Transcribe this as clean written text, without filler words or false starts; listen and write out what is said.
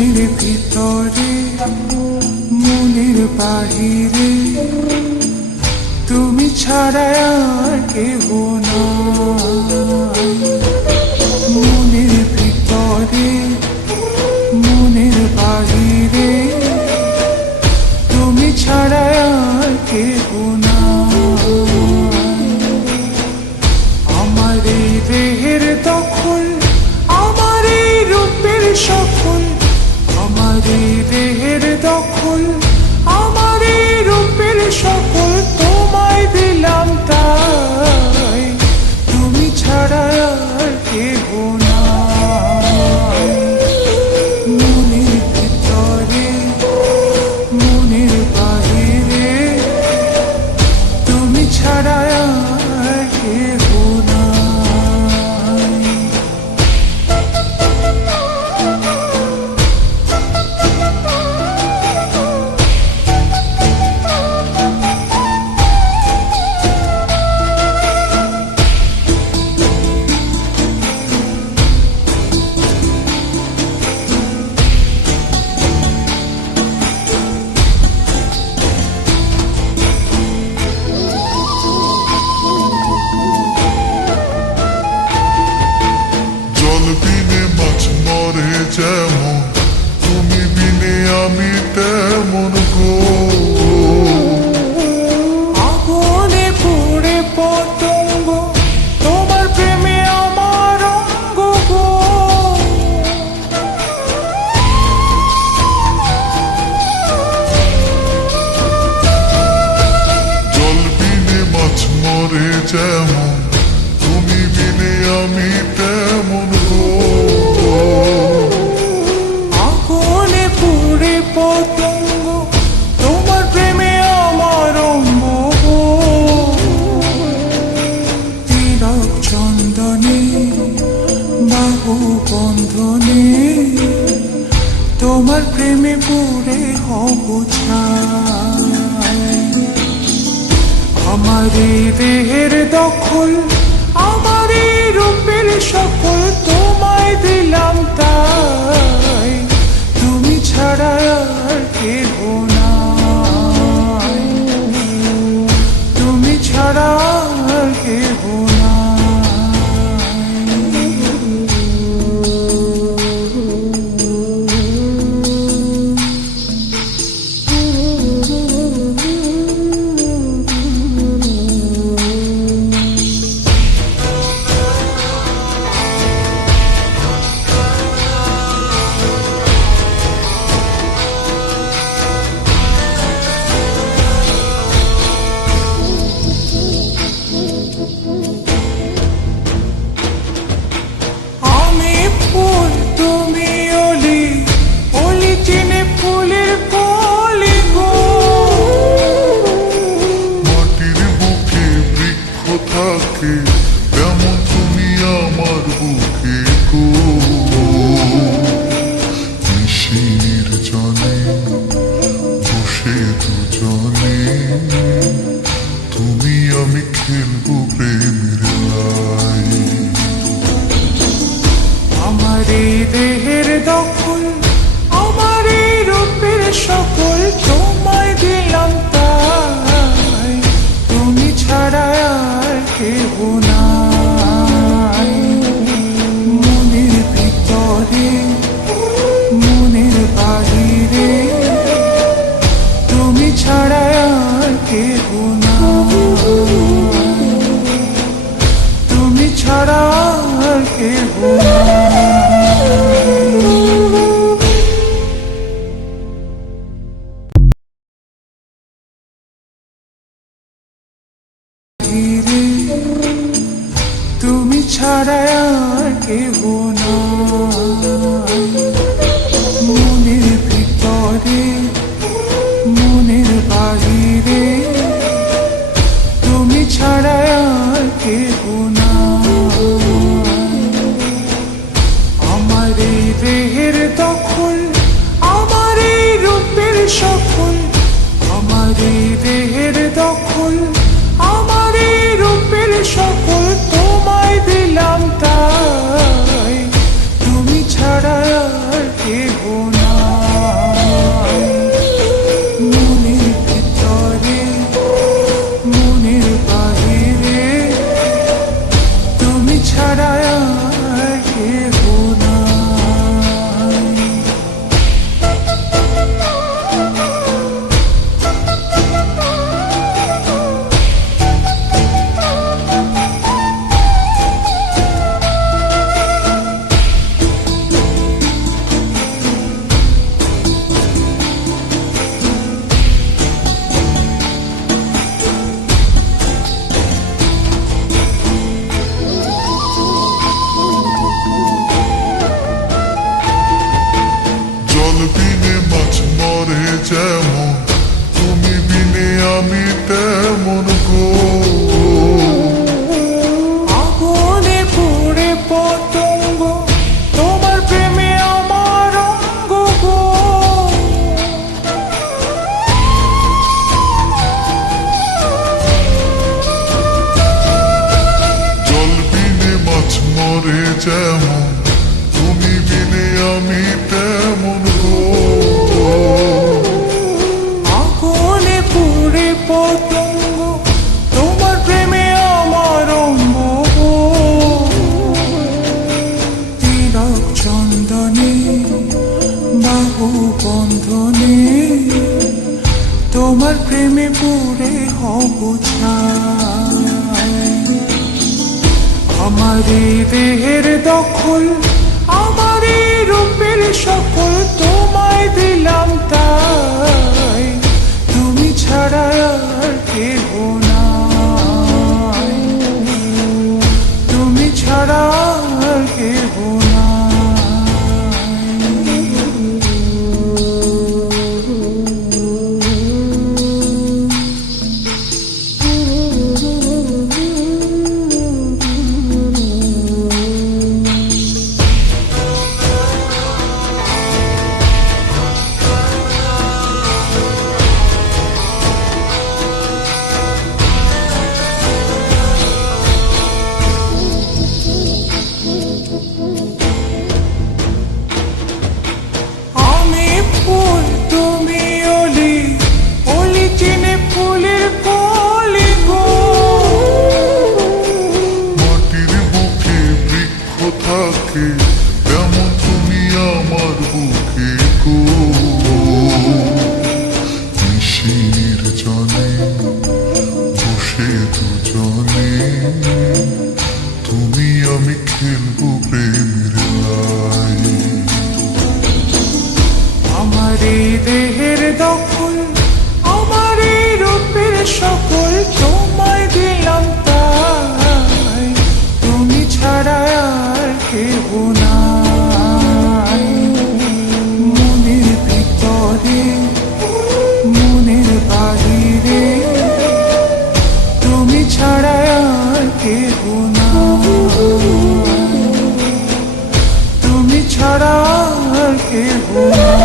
মনের ভিতরে মনের বাহিরে তুমি ছাড়া আর কেহ নাই। মনের ভিতরে মনের বাহিরে তুমি ছাড়া আর কেহ নাই। আমার এই দেহের দখল, আমার এই রূপের সকল, আমার এই দেহের দখল, আমার এই রূপের সকল তোমায় দিলাম তাই, তুমি ছাড়া আর কেহ নাই। মনের ভিতরে মনের বাহিরে তুমি ছাড়া আর কেহ নাই। জল বিনে মাছ মরে যেমন, তুমি বিনে আমি তেমন গো। আগুনে পুড়ে পতঙ্গ, তোমার প্রেমে আমার অঙ্গ গো। জল বিনে মাছ মরে যেমন, তুমি বিনে আমি তেমন গো। আগুনে পুড়ে পতঙ্গ, তোমার প্রেমে আমার অঙ্গ গো। তিলক চন্দনে বাহু বন্ধনে তোমার প্রেমে পুড়ে হব ছাই। আমার এই দেহের দখল, আমার এই রূপের সকল তোমায় দিলাম তাই, তুমি ছাড়া আর কেহ নাই। তুমি ছাড়া আর কেহ নাই। আমি ফুল তুমি অলি, অলি চিনে ফুলের কলি গো। মাটির বুকে বৃক্ষ থাকে, তেমন তুমি আমার বুকে গো। নিশির জনে বসে দুজনে, তুমি আমি খেলবো প্রেমের লাই। আমার এই দেহের দখল, আমার এই রূপের সকল তোমায় দিলাম তাই, তুমি ছাড়া আর কেহ নাই। মনের ভিতরে মনের বাহিরে তুমি ছাড়া আর কেহ নাই। তুমি ছাড়া আর কেহ নাই। তুমি ছাড়া আর কেহ নাই। মনের ভিতরে মনের বাহিরে তুমি ছাড়া আর কেহ নাই। আমার এই দেহের দখল, আমার এই রূপের সকল, আমার এই দেহের দখল, আমার এই রূপের সকল তোমায় দিলাম তাই, বিনে মাছ মরে যেমন, তুমি বিনে আমি তেমন গো। আগুনে পুড়ে পতঙ্গ, তোমার প্রেমে আমার অঙ্গ গো। জল বিনে মাছ মরে যেমন, তুমি বিনে আমি তেমন গো। আগুনে পুড়ে পতঙ্গ, তোমার প্রেমে আমার অঙ্গ গো। তিলক চন্দনে বাহু বন্ধনে, তোমার প্রেমে পুড়ে হব ছাই। আমার এই দেহের দখল, আমার এই রূপের সকল তোমায় দিলাম তাই। তুমি ছাড়া আর কেহ নাই, তুমি ছাড়া আর কেহ নাই। আমি ফুল তুমি অলি, অলি চিনে ফুলের কলি গো। মাটির বুকে বৃক্ষ থাকে, তেমন তুমি আমার বুকে গো। নিশির জলে বসে দুজনে, তুমি আমি খেলবো প্রেমের লাই। আমার এই দেহের দখল, আমার এই রূপের সকল তোমায় দিলাম তাই। তুমি ছাড়া আর কেহ নাই। মনের ভিতরে মনের বাহিরে, তুমি ছাড়া আর কেহ নাই, তুমি ছাড়া আর কেহ নাই।